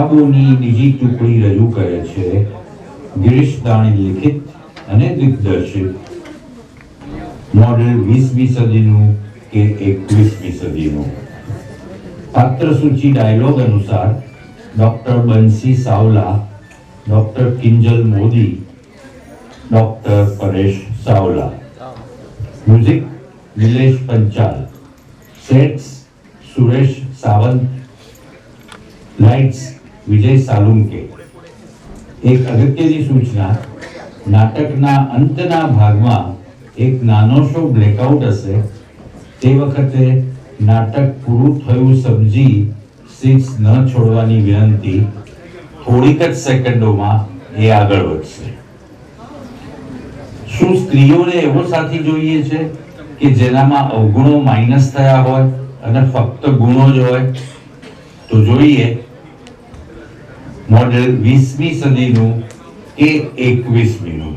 ખ્વાબોની બીજી ટુકડી રજૂ કરે છે ગિરીશ દાણી લિખિત અને દિગ્દર્શિત મોડેલ 20મી સદીનું કે 21મી સદીનું. પાત્ર સૂચિ ડાયલોગ અનુસાર doctor Bansi Savla, doctor Kinjal Modi, doctor Paresh Savla. Music Nilesh Panchal. Sets Suresh Sawant. Lights Vijay Salunke. એક અગત્યની સૂચના, નાટકના અંતના ભાગમાં એક નાનો શો બ્લેકઆઉટ હશે. તે વખતે નાટક પૂરું થયું સમજી સીટ્સ ન છોડવાની વિનંતી. થોડીક જ સેકન્ડોમાં એ આગળ વધશે. શું સ્ત્રીઓને એવો સાથી જોઈએ છે કે જેનામાં અવગુણો માઇનસ થયા હોય અને ફક્ત ગુણો જ હોય? તો જોઈએ મોડેલ 20મી સદીનું કે 21મીનું.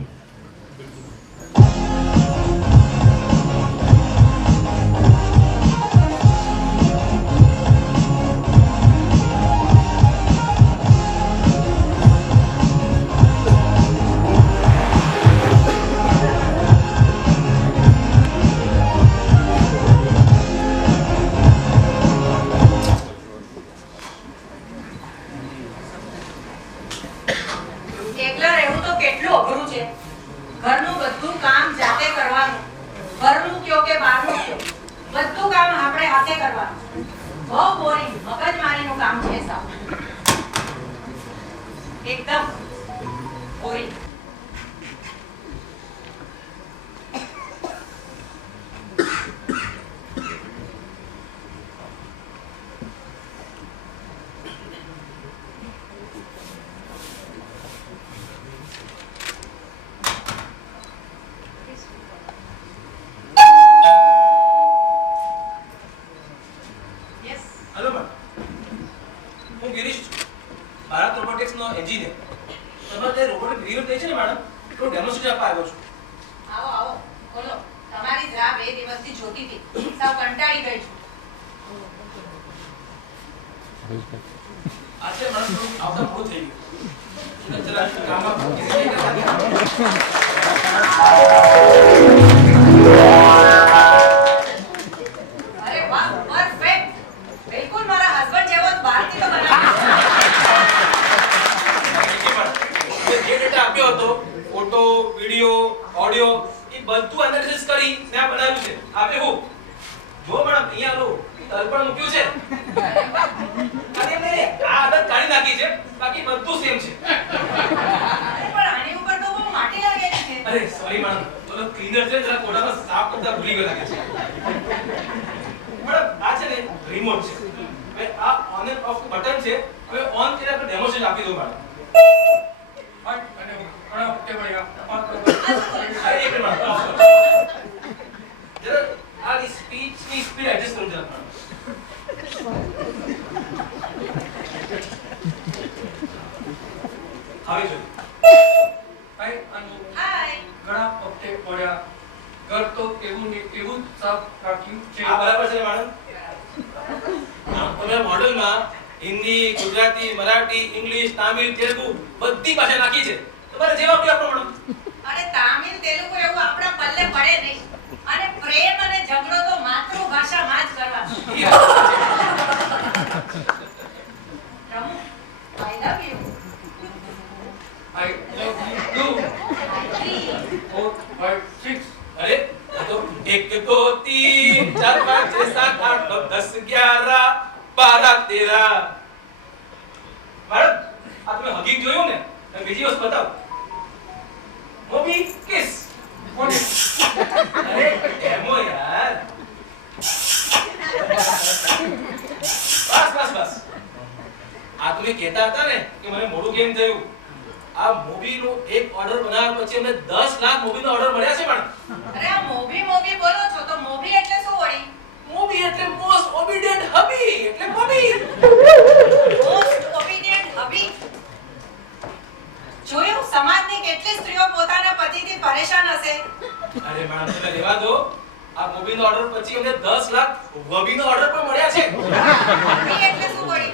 વબીનો ઓર્ડર પણ મળ્યા છે. વબી એટલે શું વળી?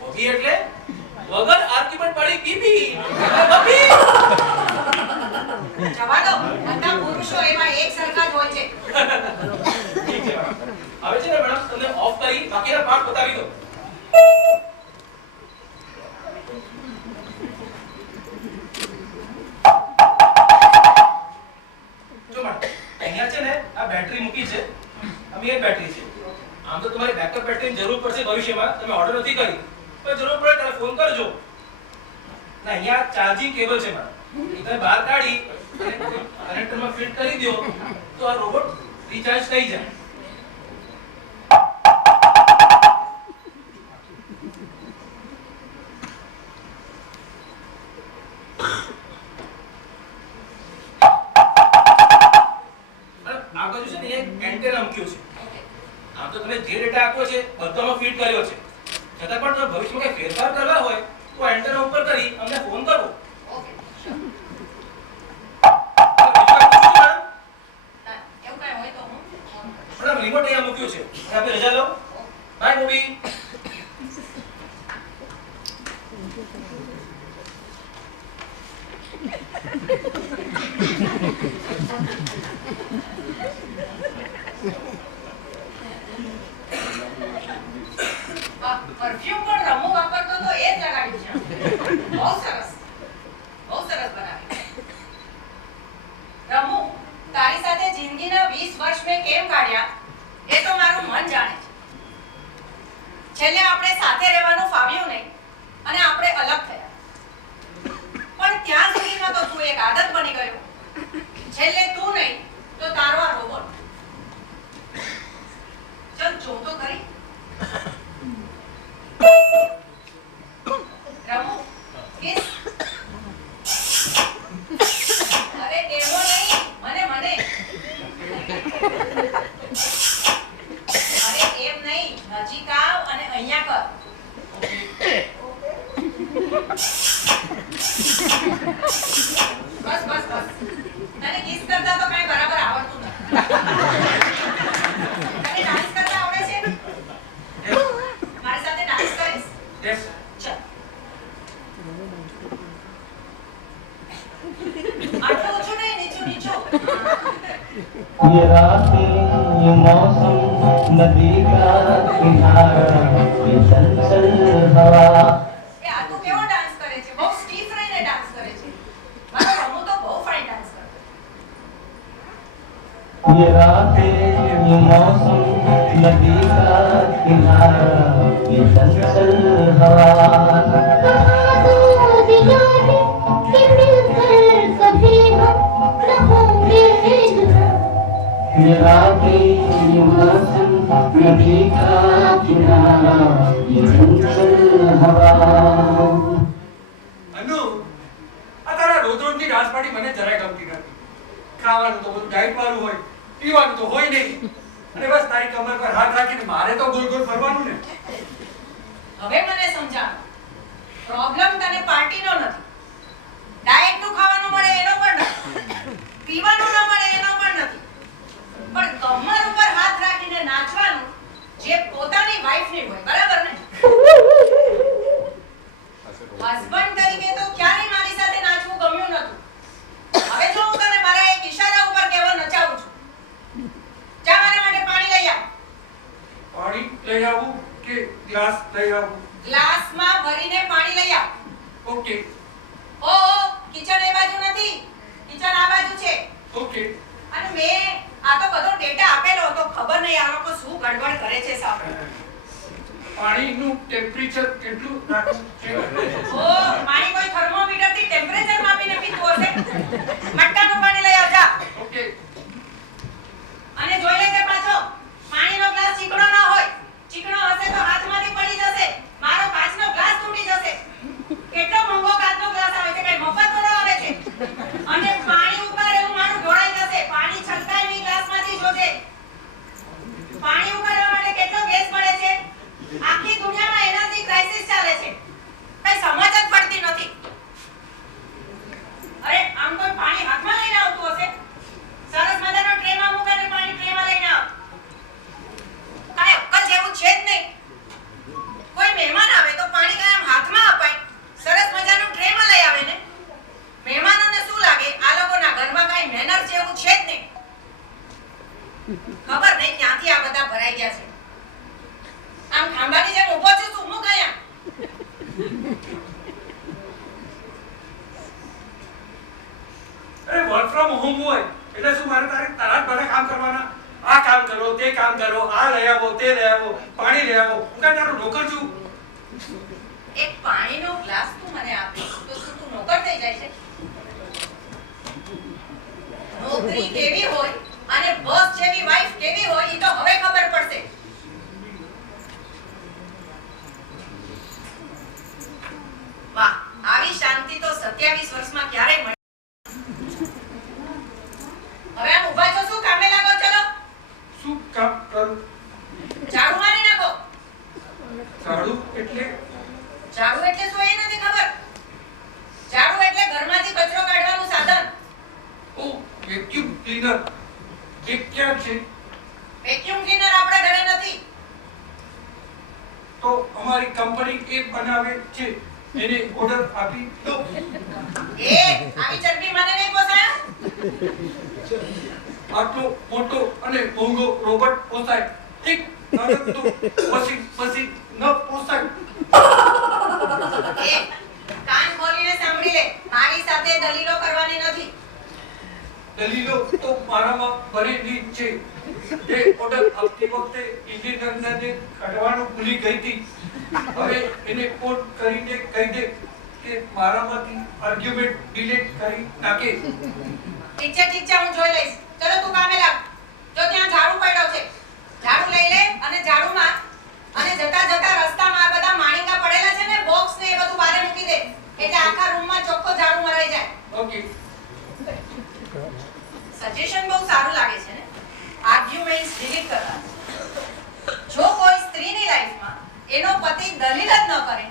વબી એટલે વગર આર્ગ્યુમેન્ટ પડી બીબી બબી જવા દો, બધા પુરુષો એવા એક સરખા જ હોય છે. ઠીક છે મેડમ. હવે છે ને મેડમ તમને ઓફ કરી બાકીના પાર્ટ બતાવી દો. જો મેડમ અહીંયા છે ને આ બેટરી મૂકી છે, આ મેઇન બેટરી છે. આમ તો તમારી બેકઅપ બેટરીની જરૂર પડશે ભવિષ્યમાં, તમે ઓર્ડર નથી કરી, પણ જરૂર પડે ત્યારે ફોન કરજો. ના અહીંયા ચાર્જિંગ કેબલ છે મેડમ, એ તમે બહાર કાઢી અને કનેક્ટરમાં ફિટ કરી દો તો આ રોબોટ રિચાર્જ થઈ જાય. આ બાજુ છે ને એક એન્ટેના મૂક્યો છે. આમ તો તમે જે ડેટા આપ્યો છે બધામાં ફીડ કર્યો છે, છતાં પણ તમે ભવિષ્યમાં કંઈ ફેરફાર કરવા હોય તો એન્ટેના ઉપર કરી અમને ફોન કરવો. Okay, sure. ના, એવું કાંઈ હોય તો હું મેડમ રિમોટ અહીંયા મૂક્યું છે, આપણે રજા લો. By movie. પરફ્યુમ પણ રમો વાપરતો તો એ જ લગાડ્યું છે. બહુ સરસ, બહુ સરસ બનાવી. રમુ, તારી સાથે જિંદગીના 20 વર્ષ મેં કેમ કાઢ્યા એ તો મારું મન જાણે છે. છેલ્લે આપણે સાથે રહેવાનું ફાવ્યું નહીં અને આપણે અલગ થયા, પણ ત્યાં સુધીમાં તો તું એક આદત બની ગયો. છેલ્લે તું નહીં તો તારો આ રોબોટ. ચલ જો તો ખરી. રમુ, કિસ. અરે દેવો નહીં, મને મને. અરે એમ નહીં, નજીક આવ અને અહીંયા કર. બસ બસ બસ. તને કિસ કરતા તો કાંઈ બરાબર આવડતું નથી. તને ડાન્સ કરતા આવડે છે? મારી સાથે ડાન્સ કરીશ? યસ. ચલ. આટલું ઊંચું નહીં, નીચું નીચું. ये रातें ये मौसम नदी का किनारा ये चंचल हवा એ આ તું કેવો ડાન્સ કરે છે? બહુ સ્ટીફ રહીને ડાન્સ કરે છે. મારો રમુ તો બહુ ફાઇન ડાન્સ કરે છે. ये रातें ये मौसम नदी का किनारा ये चंचल हवा ये रातें ये मौसम नदी का किनारा ये चंचल हवा. અનુ, આ તારા રોજ રોજની ડાન્સ પાર્ટી મને જરાય ગમતી નથી. ખાવાનું તો બધું ડાયટ વાળું હોય, પીવાનું તો હોય નહીં, અને બસ તારી કમર પર હાથ રાખીને મારે તો ગોલ ગોલ ફરવાનું ને. હવે મને સમજાવ. પ્રોબ્લેમ તને પાર્ટીનો નથી, ડાયટનું ખાવાનું મળે એનો પણ નથી, પીવાનું ન મળે એનો પણ નથી, પણ કમર ઉપર હાથ રાખીને નાચવાનું જે પોતાની વાઈફની હોય, બરાબર ને? હસબન્ડ તરીકે તો ક્યારેય મારી સાથે નાચવું ગમ્યું નતું. હવે જો હું તને મારા એક ઈશારા ઉપર કેવો નચાવું છું. જા મારા માટે પાણી લઈ આવ. પાણી લઈ આવું કે ગ્લાસ લઈ આવું? ગ્લાસમાં ભરીને પાણી લઈ આવ. ઓકે ઓ કિચન એ બાજુ નથી, કિચન આ બાજુ છે. ઓકે. અને મેં આ તો બધો ડેટા આપેલો હતો, ખબર નહીં આ લોકો શું ગડબડ કરે છે સાહેબ. પાણીનું ટેમ્પરેચર કેટલું રાખવું છે? ઓ પાણી કોઈ થર્મોમીટર થી ટેમ્પરેચર માપીને પીતું હશે. મટકાનું પાણી લઈ આવ જા. ઓકે. અને જોઈ લેજે પાછો, પાણીનો ગ્લાસ ચીકણો ના હોય. ચીકણો હશે તો હાથમાંથી પડી જશે, મારો કાચનો ગ્લાસ તૂટી જશે. કેટલો મોંઘો કાચનો ગ્લાસ આવે છે, કઈ મફતનો ન આવે છે. અને પાણી ઉકાળે એવું મારું ઢોળાઈ જશે. પાણી છલકાય નહીં ગ્લાસમાંથી, જોજે. પાણી ઉકાળવા માટે કેટલો ગેસ મળે છે. આખી દુનિયામાં એનર્જી ક્રાઇસિસ ચાલે છે, કઈ સમજ જ પડતી નથી. અરે આમ કોઈ પાણી ખબર નહીં ક્યાંથી આ બધા ભરાઈ ગયા છે. આમ ખાંભાની જેમ ઊભો છું તું, મૂક અહીંયા. અરે વર્ક ફ્રોમ હોમ હોય એટલે શું મારે તારે તારા જ બધા કામ કરવાના? આ કામ કરો, તે કામ કરો, આ લઈ આવો, તે લઈ આવો, પાણી લઈ આવો. હું કાંઈ તારો નોકર છું? એક પાણીનો ગ્લાસ તું મને આપીશ તો શું તું નોકર થઈ જાય છે? નોકરી કેવી હોય અને બોસ જેવી વાઈફ કેવી હોય એ તો હવે ખબર પડશે. વાહ, આવી શાંતિ તો 27 વર્ષમાં ક્યારેય મળી. હવે આમ ઊભા છો, શું કામે લાગો? ચલો શું કામ કરું? ઝાડુ મારી નાખો. ઝાડુ એટલે? ઝાડુ એટલે શું એ નથી ખબર? ઝાડુ એટલે ઘરમાંથી કચરો કાઢવાનું સાધન. ઓ, વેક્યુમ ક્લીનર. એ ક્યાં છે? વેક્યુમ ક્લીનર આપણા ઘરે નથી. તો અમારી કંપની એ બનાવે છે, એને ઓર્ડર આપી દો. એ આવી ચરબી મને નહીં પોસાય. આટલો મોટો અને મોંઘો રોબોટ પોસાય? એક નાનકડું મશીન ન પોસાય? એ કાન ખોલીને સાંભળી લે, મારી સાથે દલીલો કરવાની નથી. દલીલો તો મારામાં ભરેલી છે. જે ઓર્ડર આપતી વખતે ઇન્જિનિયરને કાઢવાનું ભૂલી ગઈ હતી. હવે એને ફોન કરીને કહી દે કે મારામાંથી આર્ગ્યુમેન્ટ ડિલીટ કરી નાખે. ઠીક છે, હું જોઈ લઈશ. ચલો તું કામે લાગ. જો ત્યાં ઝાડુ પડ્યો છે, ઝાડુ લઈ લે અને ઝાડુમાં અને જતા જતા રસ્તામાં આ બધા માણીકા પડેલા છે ને, બોક્સ ને એ બધું બહાર મૂકી દે, એટલે આખા રૂમમાં ચોખ્ખો ઝાડુ મરાઈ જાય. ઓકે. સજેશન બહુ સારું લાગે છે ને, આર્ગ્યુમેન્ટ્સ ડિલીટ કરવા. જો કોઈ સ્ત્રીની લાઈફમાં એનો પતિ દલીલ જ ન કરે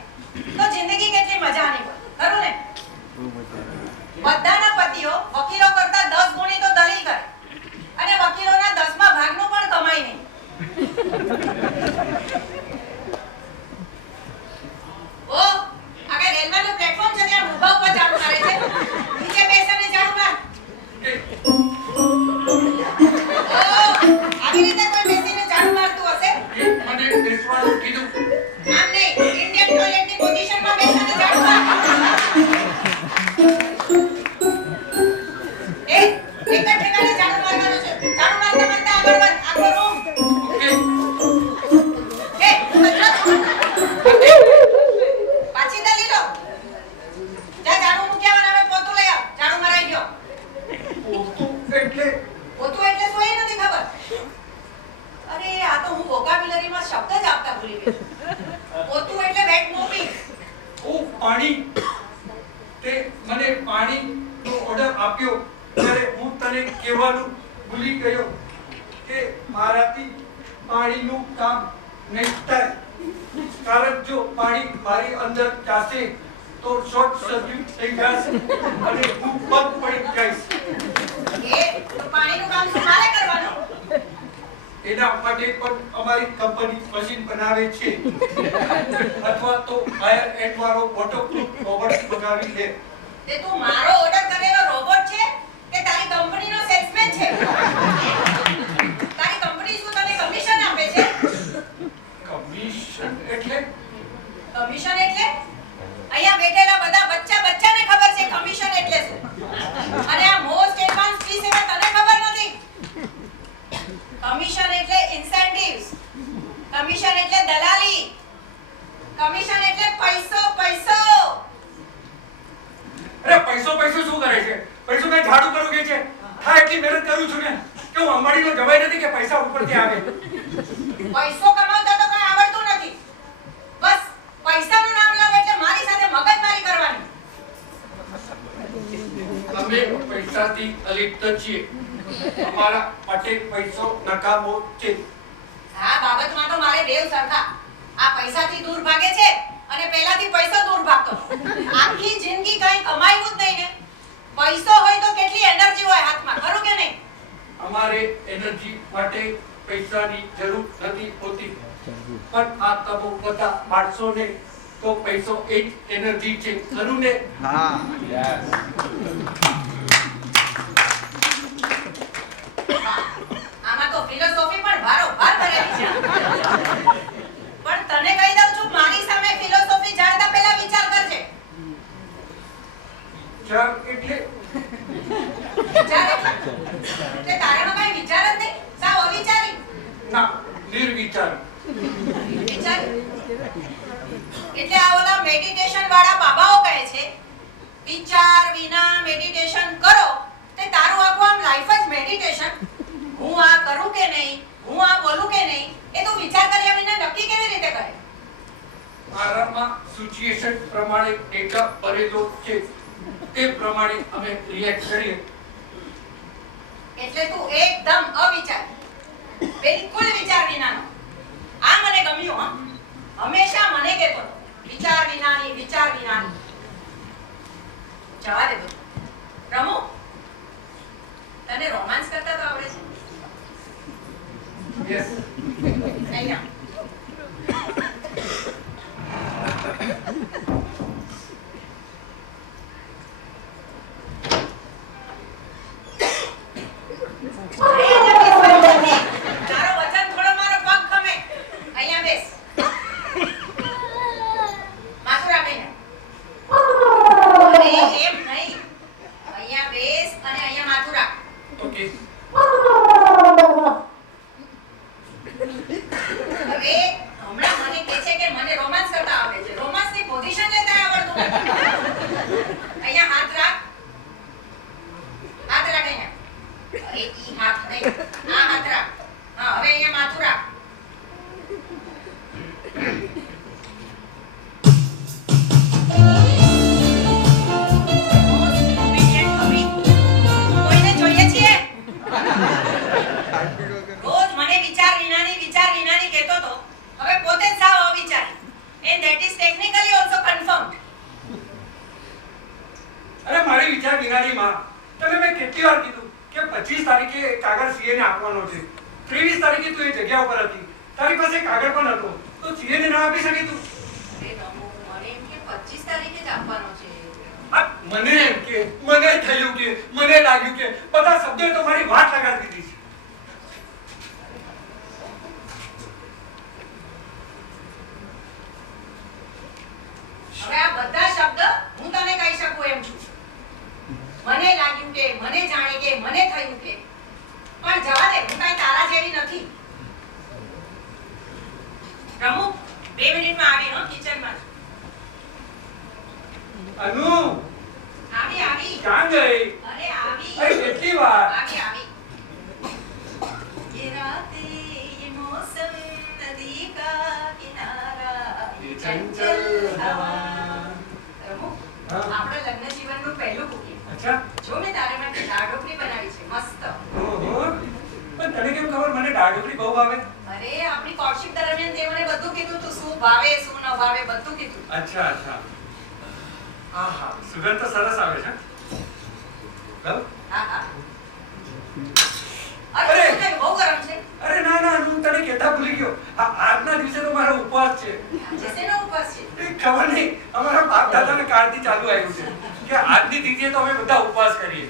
તો જિંદગી કેટલી મજાની હોય, ખરું ને? બધાના પતિઓ વકીલો કરતા 10 ગણી તો દલીલ કરે અને વકીલોના 10મા ભાગનું પણ કમાઈ નહીં. ઓ, આ કઈ રેલવેનું પ્લેટફોર્મ છે ત્યાં ઊભા ઊભા ઝાડુ મારે છે? નીચે બેસીને ઝાડુ માર. આવી રીતે કોઈ બેસીને ઝાડુ મારતું હશે? મને બેસવાનું કીધું. આમ નહીં, ઇન્ડિયન ટોયલેટની પોઝિશનમાં બેસીને ઝાડુ માર. એક જ ઠેકાણે ઝાડુ મારવાનું છે. ઝાડુ મારતા મારતા આગળ વધ, આખો રૂમ. ઓકે. પાછી દલીલો. જા ઝાડુ મૂક્યા વગર હવે પોતું લઈ આવ. ઝાડુ મરાઈ ગયો. પોતું એટલે? પોતું એટલે શું એ નથી ખબર? અરે આ તો હું વોકાબ્યુલરીમાં શબ્દ જ આપતા ભૂલી ગઈ. પોતું એટલે વેટ મોપિંગ. ઓ, પાણી. તે મને પાણીનો ઓર્ડર આપ્યો ત્યારે હું તને કહેવાનું ભૂલી ગયો કે મારાથી પાણીનું કામ નહીં થાય. કારણ જો પાણી મારી અંદર જશે તો શોર્ટ સર્કિટ થઈ જશે અને હું બંધ પડી જઈશ. એ તો પાણીનું કામ શું મારે કરવાનું? એના માટે પણ અમારી કંપની મશીન બનાવે છે. અથવા તો હાયર એન્ડ વાળો વોટરપ્રૂફ રોબોટ બનાવી લે. તે તું મારો ઓર્ડર કરેલો રોબોટ છે કે તારી કંપનીનો સેલ્સમેન છે? તારી કંપની શું તને કમિશન આપે છે? કમિશન એટલે? કમિશન એટલે અહીંયા બેઠેલા બધા બચ્ચાને ખબર છે કમિશન એટલે શું. અને આ મોસ્ટ એડવાન્સ ફી સેવા તને ખબર નથી. કમિશન એટલે ઇન્સેન્ટિવ્સ. કમિશન એટલે દલાલી. કમિશન એટલે પૈસો. અરે પૈસો શું કરે છે? પૈસો કઈ ઝાડુ કરું કે છે? હા, એટલી મહેનત કરું છું ને કે હું અંબાડીનો જવાય નથી કે પૈસા ઉપરથી આવે. પૈસો કમાવતા તો કઈ આવડતું નથી. બસ પૈસાનું નામ લો એટલે મારી સાથે મગજમારી કરવાની. અમે પૈસાથી અલિપ્ત છીએ. અમારા માટે પૈસો નકામો છે. આ બાબતમાં તો મારે બેવ સરખા. આ પૈસાથી દૂર ભાગે છે અને પહેલાથી પૈસો દૂર ભાગતો. આખી જિંદગી કઈ કમાયું જ નહીં ને. પૈસો હોય તો કેટલી એનર્જી હોય હાથમાં, ખરું કે નહીં? અમારે એનર્જી માટે પૈસાની જરૂર નથી હોતી. પણ આ તમે બધા માણસો ને તો પૈસો એ જ એનર્જી છે, ખરું ને? હા. આમાં તો ડેટા ભરેલો છે તે પ્રમાણે અમે રિએક્ટ કરીએ. એટલે તું એકદમ અવિચારી, બિલકુલ વિચાર વિનાનો. આ મને ગમ્યું. હા, હંમેશા મને કહેતો હતો, વિચાર વિનાની, વિચાર વિનાની. જવા દે બધું. રમુ, તને રોમાન્સ કરતા તો આવડે છે? યસ. અહીંયા તારો વજન થોડો મારો પગ ખમે. અહીંયા બેસ. માથું રાખીને. અરે એમ નહીં, અહીંયા બેસ અને અહીંયા માથું રાખ. ઓકે. હવે હમણાં મને કહે છે કે મને રોમાન્સ કરતા આવડે છે. રોમાન્સની પોઝિશન લેતા આવડતું નથી. અહીંયા હાથ રાખ. હાથ રાખ અહીંયા. અરે ઈ હાથ નહીં, આ હાથ રાખ. હા, હવે અહીંયા માથું રાખ. કોઈને જોઈએ છીએ? રોજ મને વિચાર વિનાની કહેતો તો, હવે પોતે જ સાવ અવિચારી. And that is technically also confirmed. અરે મારી વિચાર વિનાનીમાં તને મેં કેટલી વાર કીધું કે 25 તારીખે કાગળ સીએ ને આપવાનો છે. 23 તારીખે તું એ જગ્યા ઉપર હતી, તારી પાસે કાગળ પણ હતો, તો સીએ ને ના આપી શકી તું? અરે રમુ, મને એમ કે 25 તારીખે જ આપવાનો છે. આ મને એમ કે, મને થયું કે, મને લાગ્યું કે, બધા શબ્દોએ તો મારી વાત લગાડી દીધી છે. હવે આ બધા શબ્દ હું તને કહી શકું એમ છું. મને લાગ્યું કે, મને જાણે કે, મને થયું કે. પણ જવા દે, હું કાંઈ તારા જેવી નથી. રમુ, 2 મિનિટમાં આવી. હો, કિચનમાં અનુ, આવી. ક્યાં ગઈ? અરે આવી. અરે કેટલી વાર? આવી. ये रातें ये मौसम नदी का किनारा ये चंचल हवा. રમુ, હા. આપણે લગ્ન જીવનનું પહેલું કુકિંગ. અચ્છા. જો મેં તારે માટે દાળ ઢોકળી બનાવી છે, મસ્ત. ઓહો. પણ તને કેમ ખબર મને દાળ ઢોકળી બહુ ભાવે? અરે આપણી કોર્ટશિપ દરમિયાન તે મને બધું કીધું તું, શું ભાવે શું ન ભાવે બધું કીધું. અચ્છા અચ્છા. આહા, સુગંધ તો સરસ આવે છે. લવ? હા હા. અરે! અરે શું થયું? બહુ ગરમ છે. અરે ના ના, હું તને કહેતા ભૂલી ગયો. આજના દિવસે તો મારો ઉપવાસ છે. આજે શેનો ઉપવાસ છે? એ ખબર નહીં, અમારા બાપ દાદાને કાળથી ચાલુ આવ્યું છે કે આજની તિથિએ તો અમે બધા ઉપવાસ કરીએ.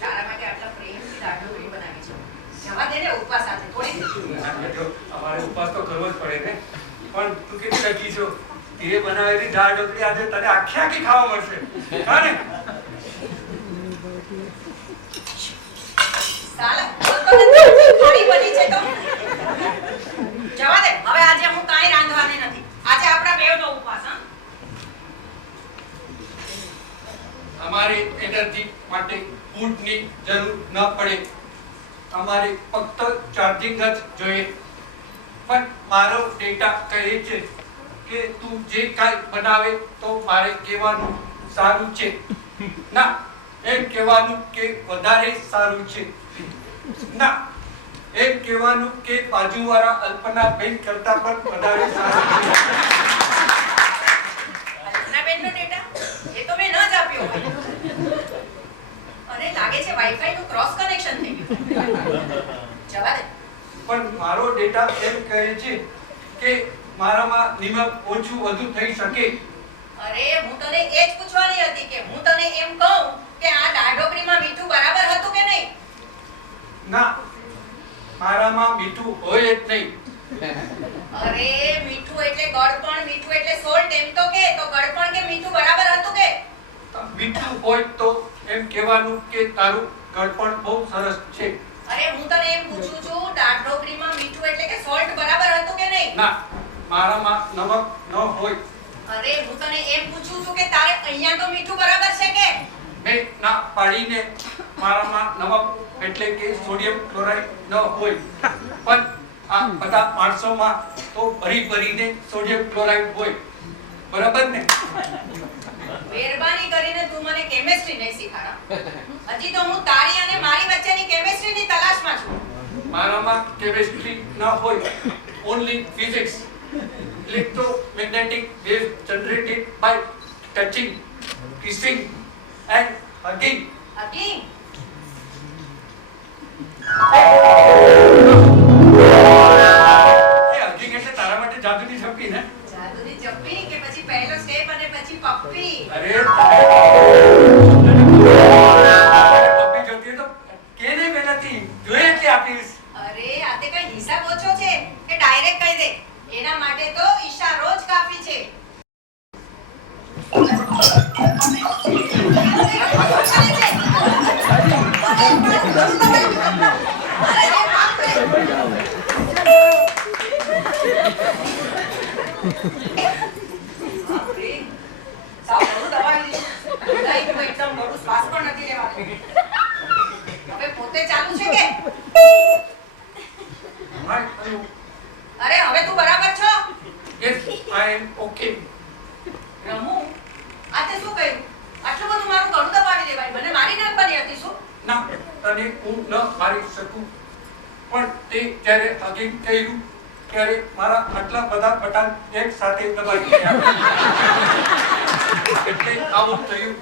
તારા માટે આટલા પ્રેમથી દાળ ઢોકળી બનાવી છે. જવા દે ને, ઉપવાસ આજે થોડી. જો અમારે ઉપવાસ તો કરવો જ પડે ને. પણ તું કેટલી લકી છો, એ બનાવેલી દાળ ઢોકળી આજે તને આખી આખી ખાવા મળશે. હા ને? સાલા, બોલતો નથી. ખારી બની છે તો. જવા દે, હવે આજે હું કાંઈ રાંધવાની નથી. આજે આપણા બેવનો ઉપવાસ. હા, અમારે એનર્જી માટે ફૂડની જરૂર ન પડે, અમારે ફક્ત ચાર્જિંગ જ જોઈએ. પણ મારો ડેટા કહે છે કે તું જે કાંઈ બનાવે તો મારે કહેવાનું સારું છે, ના એમ કહેવાનું કે વધારે સારું છે, ના એમ કહેવાનું કે બાજુવાળા અલ્પના બેન કરતા પણ વધારે સારું છે. અલ્પનાબેનનો ડેટા? એ તો મેં ન જ આપ્યો. અરે લાગે છે વાઈફાઈ નું ક્રોસ કનેક્શન થઈ ગયું. જવા દે. પણ મારો ડેટા એમ કહે છે કે મારામાં નિમક ઓછું વધુ થઈ શકે. અરે હું તને એ જ પૂછવાની હતી કે હું તને એમ કહું કે આ દાળ ઢોકળીમાં મીઠું બરાબર હતું કે નહીં? ના, મારામાં મીઠું હોય જ નહીં. અરે મીઠું એટલે ગળપણ, મીઠું એટલે સોલ્ટ, એમ તો કે. તો ગળપણ કે મીઠું બરાબર હતું કે? મીઠું હોય તો એમ કહેવાનું કે તારું ગળપણ બહુ સરસ છે. અરે હું તને એમ પૂછું છું, દાળ ઢોકળીમાં મીઠું એટલે કે સોલ્ટ બરાબર હતું કે નહીં? ના, મારામાં નમક ન હોય. અરે હું તને એમ પૂછું છું કે તારે અહીંયા તો મીઠું બરાબર છે કે? મેં ના પાડીને મારામાં નમક એટલે કે સોડિયમ ક્લોરાઇડ ન હોય. પણ આ બધા માણસોમાં તો ભરી ભરીને સોડિયમ ક્લોરાઇડ હોય. બરાબર ને? મહેરબાની કરીને તું મને કેમિસ્ટ્રી નહીં શીખવાડ. હજી તો હું તારી અને મારી વચ્ચેની કેમિસ્ટ્રીની તલાશમાં છું. મારામાં કેમિસ્ટ્રી ન હોય, only physics. Electromagnetic waves generated by touching, kissing and hugging. Hugging? A hugging એટલે તારા માટે જાદુની ઝપ્પી ને? જાદુની ચપ્પી કે પછી પહેલો સ્ટેપ અને પછી પપ્પી? અરે પપ્પી જોતી હોય તો કેને પહેલાથી જોઈએ કે આપીશ. અરે આ તે કઈ હિસાબ ઓછો છે કે ડાયરેક્ટ કહી દે? એના માટે તો ઈશારો જ કાફી છે. સાવ બહુ દવા લીધી. એકદમ બહુ શ્વાસ પણ નથી લેવાનો. હવે પોતે ચાલુ છે કે? અરે હવે તું બરાબર છો? Yes, I am okay. રમુ, આ તે શું કહ્યું? આટલું બધું મારું ગળું દબાવી દેવાય. મને મારી નાખવાની હતી શું? ના, તને હું ન મારી શકું. પણ તે જ્યારે hugging કર્યું ત્યારે મારા આટલા બધા બટન એક સાથે દબાઈ ગયા. એટલે આવું થયું.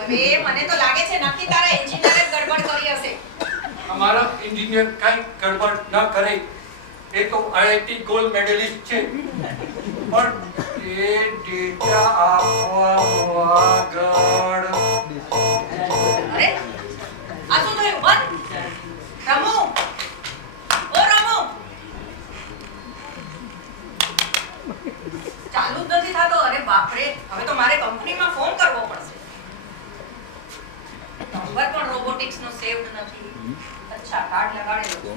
હવે મને તો લાગે છે નક્કી તારા એન્જિનિયરે ગડબડ કરી હશે. અમારા એન્જિનિયર કાંઈ ગડબડ ન કરે. એ તો IIT ગોલ્ડ મેડલિસ્ટ છે. પણ એ ડેટા આપવા આગળ અરે આ શું થયું? બંધ. રમુ, ઓ રમુ, ચાલુ જ નથી થતો. અરે બાપ રે, હવે તો મારે કંપનીમાં ફોન કરવો પડશે. નંબર પણ રોબોટિક્સ નો સેવ્ડ નથી. અચ્છા, કાર્ડ લગાડેલો.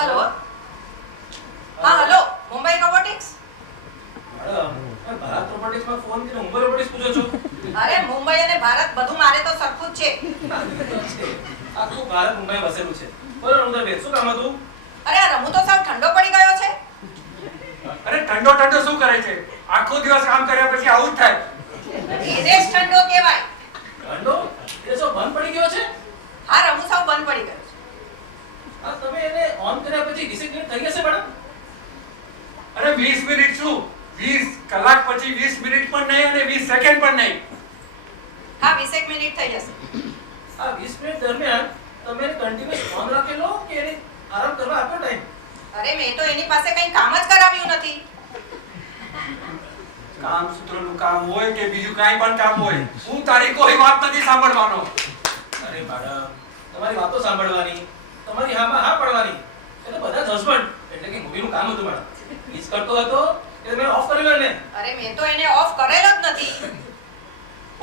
હેલો, હા hello, Mumbai robotics. Madam, Bharat રોબોટિક્સમાં ફોન કરીને મુંબઈ રોબોટિક્સ પૂછો છો? અરે મુંબઈ અને ભારત બધું મારે તો સરખું જ છે. આખું ભારત મુંબઈ વસેલું છે. બોલો રમુદાબેન, શું કામ હતું? અરે આ રમુ તો સાવ ઠંડો પડી ગયો છે. અરે ઠંડો ઠંડો શું કરે છે? આખો દિવસ કામ કર્યા પછી આવું જ થાય. એને જ ઠંડો કહેવાય. ઠંડો? એ શું બંધ પડી ગયો છે? હા, રમુ સાવ બંધ પડી ગયો છે. આ તમે એને ઓન કર્યા પછી 20 મિનિટ થઈ જશે મેડમ? અરે 20 મિનિટ શું? 20 કલાક પછી 20 મિનિટ પણ નહીં અને 20 સેકન્ડ પણ નહીં. હા, 20 મિનિટ થઈ જશે. આ 20 મિનિટ દરમિયાન તમે એને કન્ટિન્યુઅસ ઓન રાખેલો કે એને આરામ કરવા આપ્યો ટાઈમ? અરે મેં તો એની પાસે કંઈ કામ જ કરાવ્યું નથી. કામ સૂત્રનું કામ હોય કે બીજું કાંઈ પણ કામ હોય, હું તારી કોઈ વાત નથી સાંભળવાનો. અરે મેડમ, તમારી વાતો સાંભળવાની, તમારી હામાં હા પડવાની. એ તો બધા જ હસબન્ડ એટલે કે મૂવીનું કામ હતું મેડમ. મિસ કરતો હતો કે તમે ઓફ કરી લો એને. અરે મેં તો એને ઓફ કરેલો જ નથી.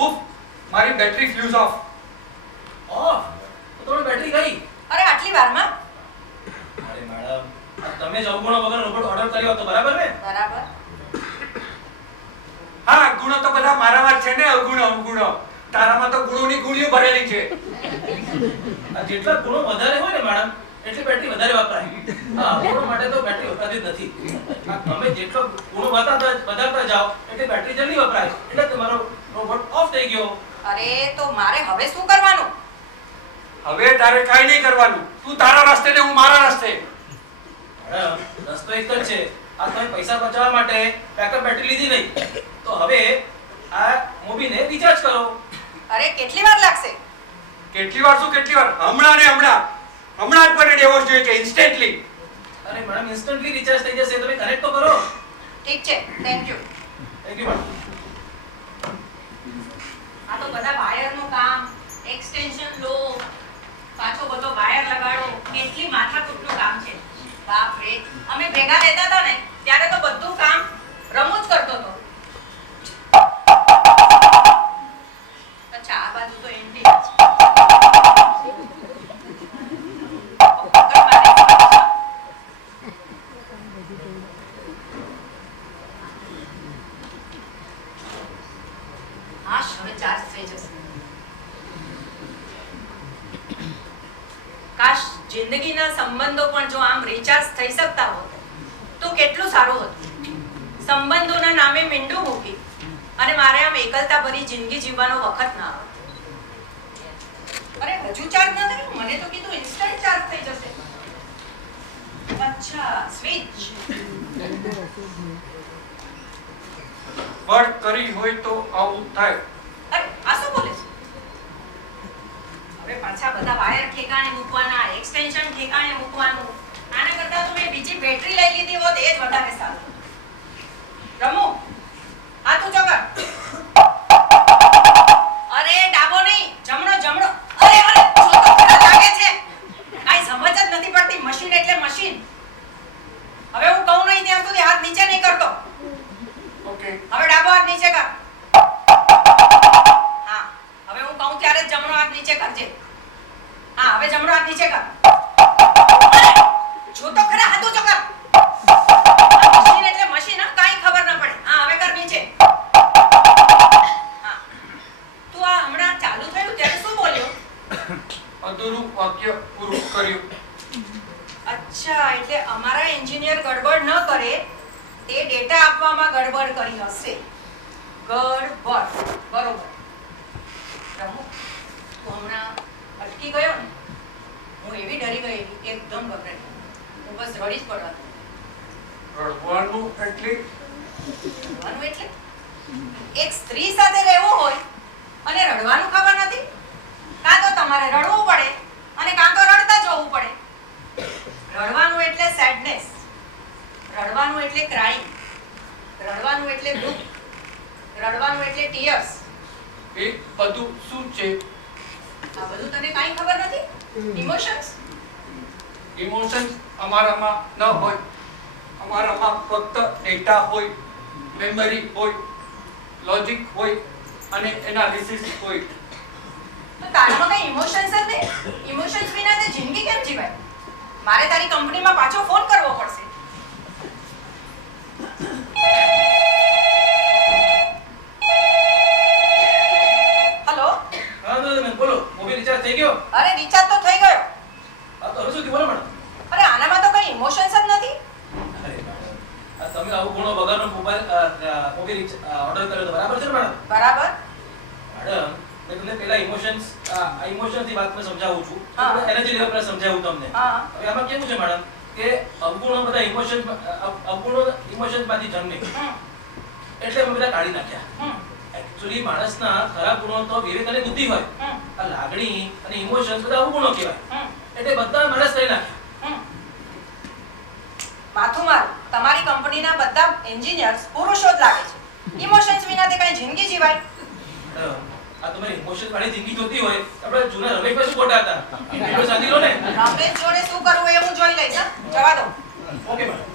ઉફ, મારી બેટરી ફ્યુઝ ઓફ. ઓફ? તો તમારી બેટરી ગઈ. અરે આટલી વારમાં? અરે મેડમ, આ તમે જ અવગુણો વગર રોબોટ ઓર્ડર કર્યો હતો બરાબર ને? બરાબર. હા, ગુણો તો બધા મારામાં જ છે ને. અવગુણો અવગુણો તારામાં તો ગુણોની ગુણીઓ ભરેલી છે. આ જેટલા ગુણો વધારે હોય ને મેડમ એટલી બેટરી વધારે વપરાય. આ અવગુણો માટે તો બેટરી વપરાતી જ નથી. આ તમે જેટલો ગુણો વધારતા જાઓ એટલી બેટરી જલ્દી વપરાય. એટલે તમારો રોબોટ ઓફ થઈ ગયો. અરે તો મારે હવે શું કરવાનું? હવે તારે કાંઈ નહીં કરવાનું. તું તારા રસ્તે ને હું મારા રસ્તે. મેડમ, રસ્તો એક જ છે. આ તમે પૈસા બચાવવા માટે બેકઅપ બેટરી લીધી નહીં. તો હવે આ મોબીને રિચાર્જ કરો. અરે કેટલી વાર લાગશે? કેટલી વાર શું કેટલી વાર? હમણાં ને હમણાં જ પર દેવો જોઈએ કે ઇન્સ્ટન્ટલી. અરે મેડમ, ઇન્સ્ટન્ટલી રિચાર્જ થઈ જશે. તમે કનેક્ટ તો કરો. ઠીક છે, thank you. Thank you madam. આ તો બધા વાયરનું કામ, એક્સટેન્શન લો, પાછો બધો વાયર લગાડો, કેટલી માથાકૂટનું કામ છે. બાપ રે, અમે ભેગા રહેતા હતા ને ત્યારે તો બધું કામ રમુ જ કરતો હતો. અચ્છા, આ બાજુ તો એન્ટી છે. હા, હવે ચાર્જ થઈ જશે. કાશ જે જિંદગીના સંબંધો પણ જો આમ રિચાર્જ થઈ શકતા હોત તો કેટલું સારું હતું. સંબંધોના નામે મીંડું મૂકી અને મારે આમ એકલતા ભરી જિંદગી જીવવાનો વખત ના આવે. અરે હજુ ચાર્જ ના થયું? મને તો કીધું ઇન્સ્ટન્ટ ચાર્જ થઈ જશે. અચ્છા, સ્વિચ. બળ કરી હોય તો આવું થાય. અરે આ શું બોલે છે? હવે પાછા બધા વાયર ઠેકાણે મૂકવાના, એક્સટેન્શન ઠેકાણે મૂકવાનું. આના કરતા તો મેં બીજી બેટરી લઈ લીધી હોત એ જ વધારે સારું. રમુ, આ તું ચોકર. અરે ડાબો નહીં, જમણો જમણો. અરે અરે જો તો ખરા લાગે છે. કાઈ સમજ જ નથી પડતી. મશીન એટલે મશીન. હવે હું કહું નહીં ત્યાં સુધી હાથ નીચે નહીં કરતો. ઓકે. હવે ડાબો હાથ નીચે કર. હા, હવે હું કહું ત્યારે જ જમણો હાથ નીચે કરજે. હા, હવે જમણો હાથ નીચે કર. જો તો ખરા હાથ ઊંચો કર. મશીન એટલે મશીન, હા, કાઈ ખબર ન પડે. હા, હવે કર નીચે. હા, તું આ હમણાં ચાલુ થયું ત્યારે શું બોલ્યો? અધૂરું વાક્ય પૂરું કર્યું. અચ્છા, એટલે અમારા એન્જિનિયર ગડબડ ન કરે તે ડેટા આપવામાં ગડબડ કરી હશે. ગડબડ, બરોબર. રમુ, તું હમણાં અટકી ગયો ને? હું એવી ડરી ગઈ એકદમ ગભરાઈ. હું બસ રડી જ પડવા. રડવાનું એટલે રડવાનું એટલે એક સ્ત્રી સાથે રહેવું હોય અને રડવાનું ખબર નથી? કાં તો તમારે રડવું પડે અને કાં તો રડતા જવું પડે. રડવાનું એટલે સેડનેસ, રડવાનું એટલે ક્રાઇમ, રડવાનું એટલે દુઃખ, રડવાનું એટલે ટીયર્સ. એ બધું શું છે? આ બધું તને કાંઈ ખબર નથી? ઇમોશન્સ. ઇમોશન્સ અમારામાં ન હોય. અમારામાં ફક્ત ડેટા હોય, મેમરી હોય, લોજિક હોય અને એનાલિસિસ હોય. તો તારામાં કઈ ઇમોશન્સ જ નહીં? ઇમોશન્સ વિના તે જિંદગી કેમ જીવાય? મારે તારી કંપનીમાં પાછો ફોન કરવો પડશે. હેલો. હા તો તમે બોલો, મોબાઈલ રિચાર્જ થઈ ગયો? અરે રિચાર્જ તો થઈ ગયો. હા તો હવે શું થયું બોલો મેડમ? અરે આનામાં તો કઈ ઇમોશન્સ જ નથી. અરે મેડમ, આ તમે આવું ગુણો વગરનો મોબાઈલ ઓર્ડર કર્યો તો બરાબર છે ને મેડમ? બરાબર. મેડમ, મેં તમને પહેલા ઇમોશનથી વાત મેં સમજાવું છું. હા. એનર્જી લેવલ પર સમજાવું તમને. હા. હવે આમાં કેવું છે મેડમ કે અવગુણો બધા ઇમોશન્સમાંથી જન્મે એટલે અમે બધા કાઢી નાખ્યા. એકચ્યુઅલી માણસના ખરાબ ગુણો તો વિવેક અને બુદ્ધિ હોય. આ લાગણી અને ઇમોશન્સ બધા અવગુણો કહેવાય. એટલે બધા માણસ કરી નાખ્યા. માથું મારું, તમારી કંપનીના બધા એન્જિનિયર્સ પુરુષો જ લાગે છે. ઇમોશન્સ વિના તે કઈ જિંદગી જીવાય? મેડમ, આ તમારી ઇમોશન વાળી જિંદગી જોતી હોય આપણે જૂના રમેશભાઈ શું ખોટા હતા? એનો સાથી લો ને. રમેશ જોડે શું કરવું એ હું જોઈ લઈશ. હા? જવા દો. Okay madam.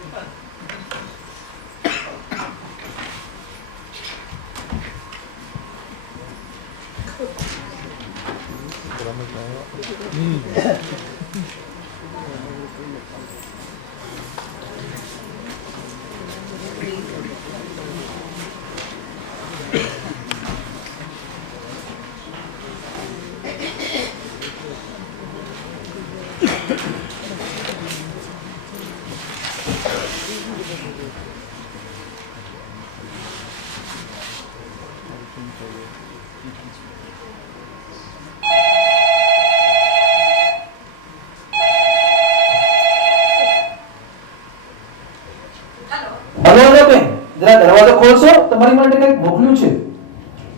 હેલો. હલો બેન, જરા દરવાજો ખોલશો, તમારી માટે કંઈક મોકલ્યું છે.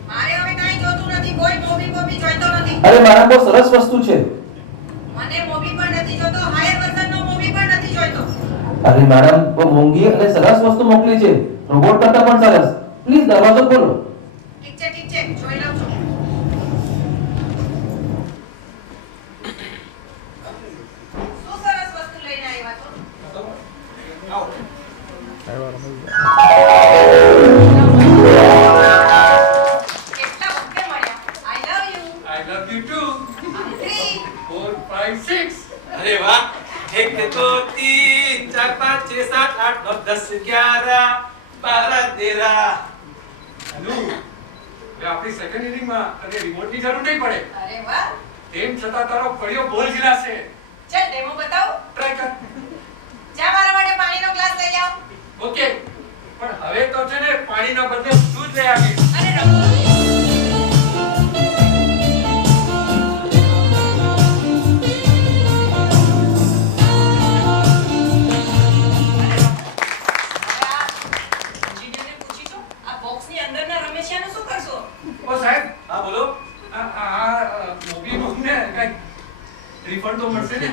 મારે હવે કાંઈ જોતું નથી. કોઈ મોબી જોઈતો નથી. અરે મારા બહુ સરસ વસ્તુ છે. મને મોબી પણ નથી જોતો. હાયર વર્ઝનનો મોબી પણ નથી જોઈતો. અરે મેડમ, બહુ મોંઘી અને સરસ વસ્તુ મોકલી છે, રોબોટ કરતા પણ સરસ. પ્લીઝ દરવાજો ખોલો. ઠીક છે, ઠીક છે, જોઈ લઉં છું. શું સરસ વસ્તુ લઈને આવ્યા છો? આવો. કેટલા વખતે મળ્યા. I love you. I love you too. 3 4, 5, 6. અરે વાહ, 1 2 3 4 5 6 7 8 9 10 11 12 13. અનુ, હવે આપણી સેકન્ડ ઇનિંગમાં અને રિમોટની જરૂર નહીં પડે. અરે વાહ. તેમ છતાં તારો પડ્યો બોલ ઝીલાશે. ચલ ડેમો બતાવું. ટ્રાય કર. જા મારા માટે પાણીનો ગ્લાસ લઈ આવ. ઓકે, પણ હવે તો છે ને પાણીના બદલે દૂધ લઈ આવી. અને રમો. એન્જિનિયરને પૂછી જો આ બોક્સની અંદરના રમેશિયાનું શું કરશો? ઓ સાહેબ, હા બોલો. આ મોબીનું ને કઈ રિફંડ તો મળશે ને?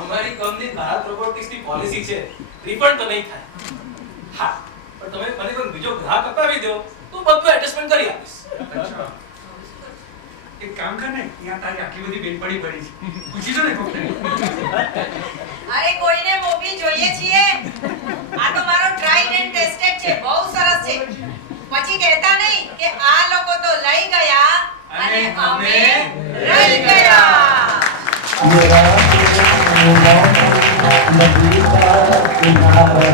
અમારી કંપની ભારત રોબોટિક્સની પોલિસી છે, રિફંડ તો નહીં થાય. હા, પણ તમે મને કોઈ બીજો ગ્રાહક અપાવી દો તો બધું એડજસ્ટમેન્ટ કરી આપીશ. અચ્છા, એક કામ કર ને, અહીંયા તારી આટલી બધી બેનપણી પડી છે, પૂછી જો ને કોકને. અરે કોઈને મોબી જોઈએ છીએ. આ તો મારો ટ્રાઈડ એન્ડ ટેસ્ટેડ છે, બહુ સરસ છે. પછી કહેતા નહીં કે આ લોકો તો લઈ ગયા અને અમે રહી ગયા. मेरा नदी का किनारा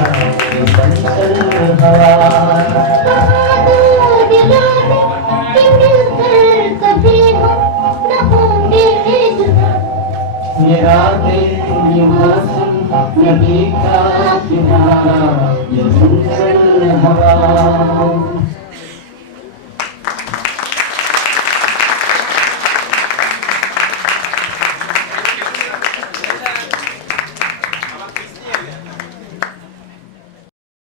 ये चंचल हवा मेरा दिल ये मौसम नदी का किनारा ये चंचल हवा